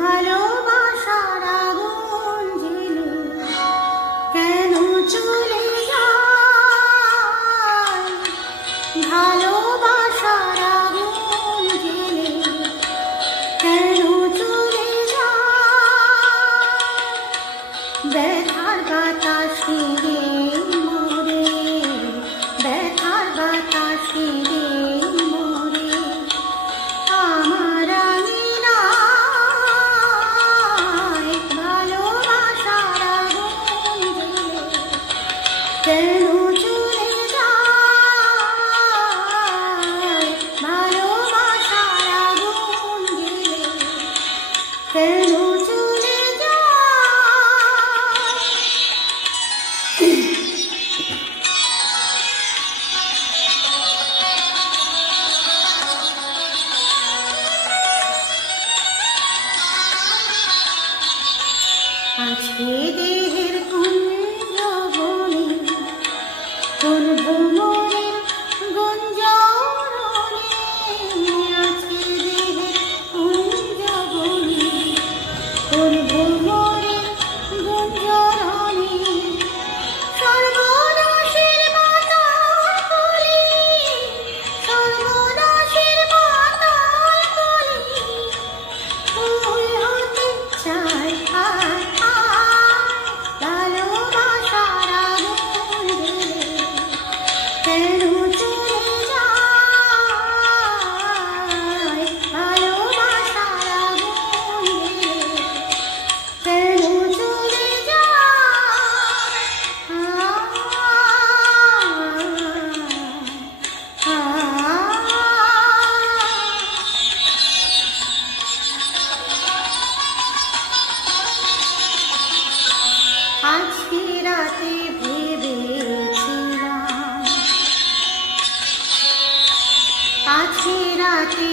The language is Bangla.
ভালোবাসার আগুন জ্বেলে কেন চলে যায়? ভালোবাসার আগুন জ্বেলে কেন চলে যায়? ব্যথার বাতাস ফিরে মরে, ব্যথার বাতাস ফিরে মরে আমার আঙিনায়। ভালোবাসার আগুন জ্বেলে কেন চলে যায়? ভালোবাসার আগুন জ্বেলে কেন চলে যায়? আজকে দেহের কুঞ্জবনে কোন ভ্রমরের গুঞ্জরণে, আজকে দেহের কুঞ্জবনে কোন ভ্রমরের গুঞ্জরণে সর্বনাশের মাতাল কলি, সর্বনাশের মাতাল কলি ফুল হতে চায়। আয় আয় ভালোবাসার আগুন জ্বেলে কেন চলে যায়? ভালোবাসার আগুন জ্বেলে কেন চলে যায়? আজকে রাতে ভেবেছিলাম, আজকে রাতে